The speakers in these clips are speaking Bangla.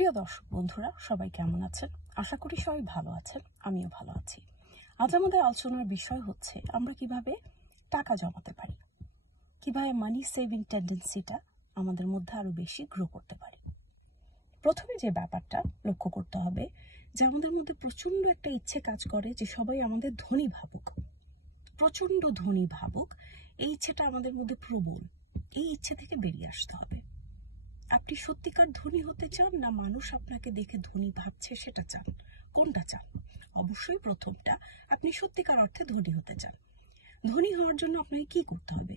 প্রিয় দর্শক বন্ধুরা, সবাই কেমন আছেন? আশা করি সবাই ভালো আছেন, আমিও ভালো আছি। আজ আমাদের আলোচনার বিষয় হচ্ছে আমরা কিভাবে টাকা জমাতে পারি, কিভাবে মানি সেভিং টেন্ডেন্সিটা আমাদের মধ্যে আরো বেশি গ্রো করতে পারি। প্রথমে যে ব্যাপারটা লক্ষ্য করতে হবে যে আমাদের মধ্যে প্রচন্ড একটা ইচ্ছে কাজ করে যে সবাই আমাদের ধনী ভাবুক, প্রচন্ড ধনী ভাবুক। এই ইচ্ছেটা আমাদের মধ্যে প্রবল। এই ইচ্ছে থেকে বেরিয়ে আসতে হবে। আপনি সত্যিকার ধনী হতে চান, না মানুষ আপনাকে দেখে ধনী ভাবছে সেটা চান? কোনটা চান? অবশ্যই প্রথমটা। আপনি সত্যিকার অর্থে ধনী হতে চান। ধনী হওয়ার জন্য আপনাকে কি করতে হবে?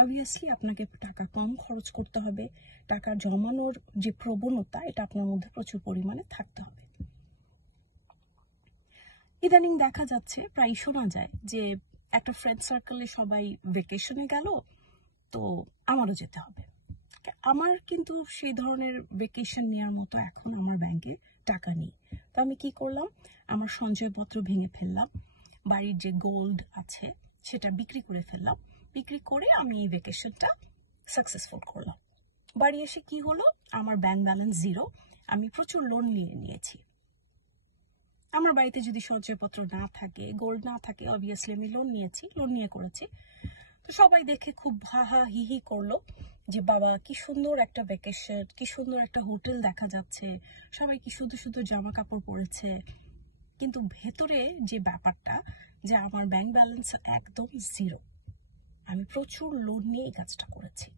অবভিয়াসলি আপনাকে টাকা কম খরচ করতে হবে। টাকা জমানোর যে প্রবণতা, এটা আপনার মধ্যে প্রচুর পরিমাণে থাকতে হবে। ইদানিং দেখা যাচ্ছে, প্রায় শোনা যায় যে একটা ফ্রেন্ড সার্কেলে সবাই ভেকেশনে গেল, তো আমারও যেতে হবে। আমার কিন্তু সেই ধরনের ভেকেশন নেওয়ার মতো এখন আমার ব্যাংকে টাকা নেই। তো আমি কি করলাম, আমার সঞ্চয়পত্র ভেঙে ফেললাম, বাড়ির যে গোল্ড আছে সেটা বিক্রি করে ফেললাম। বিক্রি করে আমি এই ভেকেশনটা সাকসেসফুল করলাম। বাড়ি এসে কি হলো, আমার ব্যাংক ব্যালেন্স জিরো। আমি প্রচুর লোন নিয়েছি। আমার বাড়িতে যদি সঞ্চয়পত্র না থাকে, গোল্ড না থাকে, অবভিয়াসলি আমি লোন নিয়ে করেছি। তো সবাই দেখে খুব হা হি হি করলো যে বাবা কি সুন্দর একটা ভ্যাকেশন, কি সুন্দর একটা হোটেল দেখা যাচ্ছে, সবাই কি শুধু শুধু জামা কাপড় পরেছে। কিন্তু ভেতরে যে ব্যাপারটা, যে আমার ব্যাংক ব্যালেন্স একদম জিরো। আমি প্রচুর লোন নিয়ে এই কাজটা করেছি।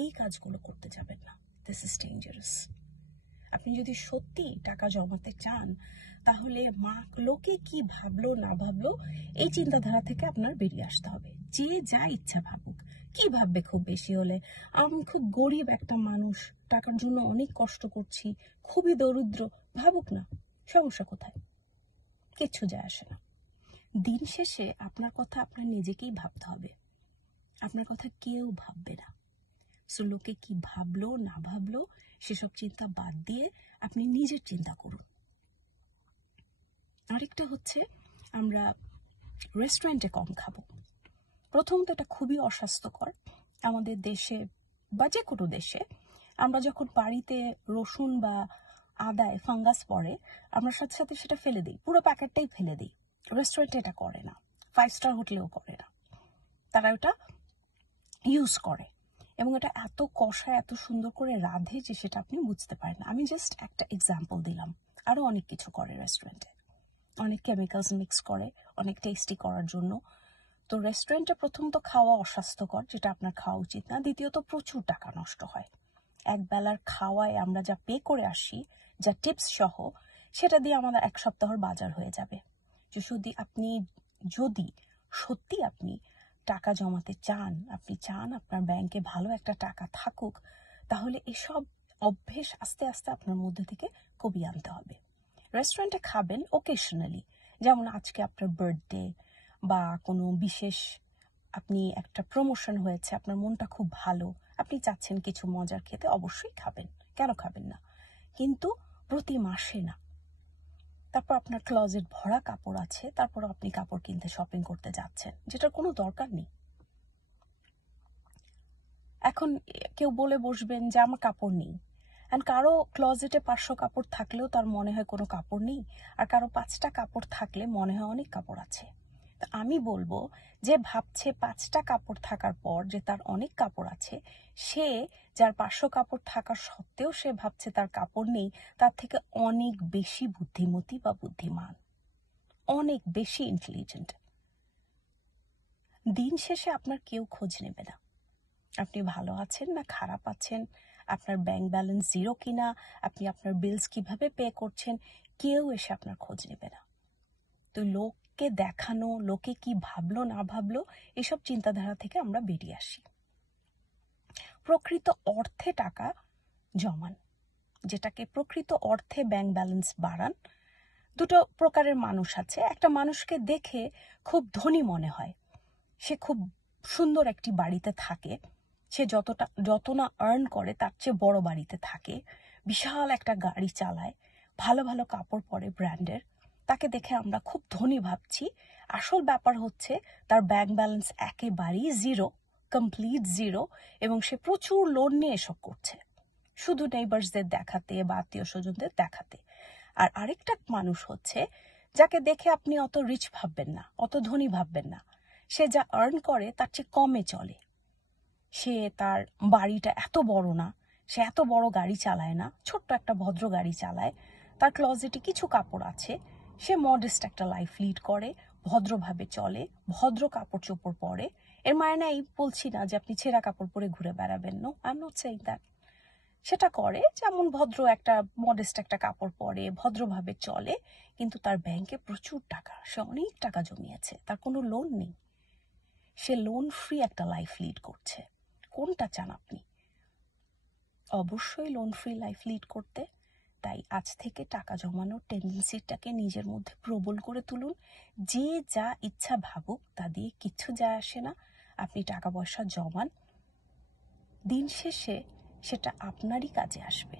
এই কাজগুলো করতে যাবেন না। This is dangerous. আপনি যদি সত্যি টাকা জমাতে চান, তাহলে লোকে কি ভাবলো না ভাবলো এই চিন্তাধারা থেকে আপনার বেরিয়ে আসতে হবে। যে যা ইচ্ছা ভাবুক, কি ভাববে খুব বেশি হলে, আমি খুব গরিব একটা মানুষ, টাকার জন্য অনেক কষ্ট করছি, খুবই দরিদ্র, ভাবুক না, সমস্যা কোথায়? কিচ্ছু যায় আসে না। দিন শেষে আপনার কথা আপনার নিজেকেই ভাবতে হবে, আপনার কথা কেউ ভাববে না। সো লোকে কি ভাবলো না ভাবলো সেসব চিন্তা বাদ দিয়ে আপনি নিজের চিন্তা করুন। আরেকটা হচ্ছে, আমরা রেস্টুরেন্টে কম খাবো। প্রথমত এটা খুবই অস্বাস্থ্যকর। আমাদের দেশে বা যে কোনো দেশে আমরা যখন বাড়িতে রসুন বা আদায় ফাঙ্গাস পড়ে, আমরা সাথে সাথে সেটা ফেলে দিই, পুরো প্যাকেটটাই ফেলে দিই। রেস্টুরেন্টে এটা করে না, 5 স্টার হোটেলেও করে না। তারা ওটা ইউজ করে এবং এটা এত কষা, এত সুন্দর করে রাঁধে যে সেটা আপনি বুঝতে পারেন না। আমি জাস্ট একটা এক্সাম্পল দিলাম। আরো অনেক কিছু করে রেস্টুরেন্টে, অনেক কেমিক্যালস মিক্স করে অনেক টেস্টি করার জন্য। তো রেস্টুরেন্টে প্রথমত খাওয়া অস্বাস্থ্যকর, যেটা আপনার খাওয়া উচিত না। দ্বিতীয়ত প্রচুর টাকা নষ্ট হয়। এক বেলার খাওয়ায় আমরা যা পে করে আসি, যা টিপস সহ, সেটা দিয়ে আমাদের এক সপ্তাহের বাজার হয়ে যাবে। যদি সত্যি আপনি টাকা জমাতে চান, আপনি চান আপনার ব্যাংকে ভালো একটা টাকা থাকুক, তাহলে এসব অভ্যেস আস্তে আস্তে আপনার মধ্যে থেকে কমিয়ে আনতে হবে। রেস্টুরেন্টে খাবেন ওকেশনালি, যেমন আজকে আপনার বার্থডে বা কোনো বিশেষ, আপনি একটা প্রমোশন হয়েছে, আপনার মনটা খুব ভালো, আপনি চাচ্ছেন কিছু মজার খেতে, অবশ্যই খাবেন, কেন খাবেন না? কিন্তু প্রতি মাসে না। তারপর আপনার ক্লজেট ভরা কাপড় আছে, তারপর আপনি কাপড় কিনতে শপিং করতে যাচ্ছেন, যেটার কোনো দরকার নেই। এখন কেউ বলে বসবেন যে আমার কাপড় নেই। এন্ড কারো ক্লজেটে 500 কাপড় থাকলেও তার মনে হয় কোনো কাপড় নেই, আর কারো 5টা কাপড় থাকলে মনে হয় অনেক কাপড় আছে। তো আমি বলবো, যে ভাবছে 5টা কাপড় থাকার পর যে তার অনেক কাপড় আছে, সে যার 500 কাপড় থাকার সত্ত্বেও সে ভাবছে তার কাপড় নেই, তার থেকে অনেক বেশি বুদ্ধিমতী বা বুদ্ধিমান, অনেক বেশি ইন্টেলিজেন্ট। দিন শেষে আপনার কেউ খোঁজ নেবে না আপনি ভালো আছেন না খারাপ আছেন, আপনার ব্যাংক ব্যালেন্স জিরো কিনা, আপনি আপনার বিলস কিভাবে পে করছেন, কেউ এসে আপনার খোঁজ নেবে না। তো লোককে দেখানো, লোকে কি ভাবলো না ভাবলো, এসব চিন্তাধারা থেকে আমরা বেরিয়ে আসি। প্রকৃত অর্থে টাকা জমান, যেটাকে প্রকৃত অর্থে ব্যাংক ব্যালেন্স বাড়ান। দুটো প্রকারের মানুষ আছে। একটা মানুষকে দেখে খুব ধনী মনে হয়, সে খুব সুন্দর একটি বাড়িতে থাকে, সে যত না আর্ন করে তার চেয়ে বড় বাড়িতে থাকে, বিশাল একটা গাড়ি চালায়, ভালো ভালো কাপড় পরে ব্র্যান্ডের, তাকে দেখে আমরা খুব ধনী ভাবছি। আসল ব্যাপার হচ্ছে তার ব্যাংক ব্যালেন্স একেবারেই জিরো, কমপ্লিট জিরো, এবং সে প্রচুর লোন নিয়ে এসব করছে। শুধু নেইবার্সদের দেখাতে বা আত্মীয় স্বজনদের দেখাতে। আর আরেকটা মানুষ হচ্ছে যাকে দেখে আপনি অত রিচ ভাববেন না, অত ধনী ভাববেন না। সে যা আর্ন করে তার চেয়ে কমে চলে। সে তার বাড়িটা এত বড় না, সে এত বড় গাড়ি চালায় না, ছোট্ট একটা ভদ্র গাড়ি চালায়, তার ক্লজেটে কিছু কাপড় আছে, সে মডেস্ট একটা লাইফ লিড করে, ভদ্রভাবে চলে, ভদ্র কাপড় চোপড় পরে। এর মানে এই বলছি না যে আপনি ছেঁড়া কাপড় পরে ঘুরে বেড়াবেন, no, I am not saying that. সেটা করে, যেমন ভদ্র একটা মডেস্ট একটা কাপড় পরে, ভদ্রভাবে চলে, কিন্তু তার ব্যাংকে প্রচুর টাকা, সে অনেক টাকা জমিয়েছে, তার কোনো লোন নেই, সে লোন ফ্রি একটা লাইফ লিড করছে। কোনটা চান আপনি? অবশ্যই লোন ফ্রি লাইফ লিড করতে। তাই আজ থেকে টাকা জমানোর টেন্ডেন্সিটাকে নিজের মধ্যে প্রবল করে তুলুন। যে যা ইচ্ছা ভাবুক, তা দিয়ে কিচ্ছু যায় আসে না। আপনি টাকা পয়সা জমান, দিন শেষে সেটা আপনারই কাজে আসবে।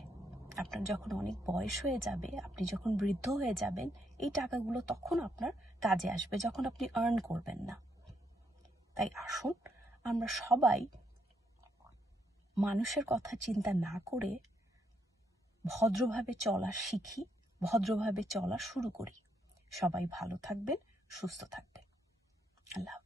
আপনার যখন অনেক বয়স হয়ে যাবে, আপনি যখন বৃদ্ধ হয়ে যাবেন, এই টাকাগুলো তখন আপনার কাজে আসবে, যখন আপনি আর্ন করবেন না। তাই আসুন আমরা সবাই মানুষের কথা চিন্তা না করে ভদ্রভাবে চলা শিখি, ভদ্রভাবে চলা শুরু করি। সবাই ভালো থাকবেন, সুস্থ থাকবেন। আল্লাহ হাফেজ।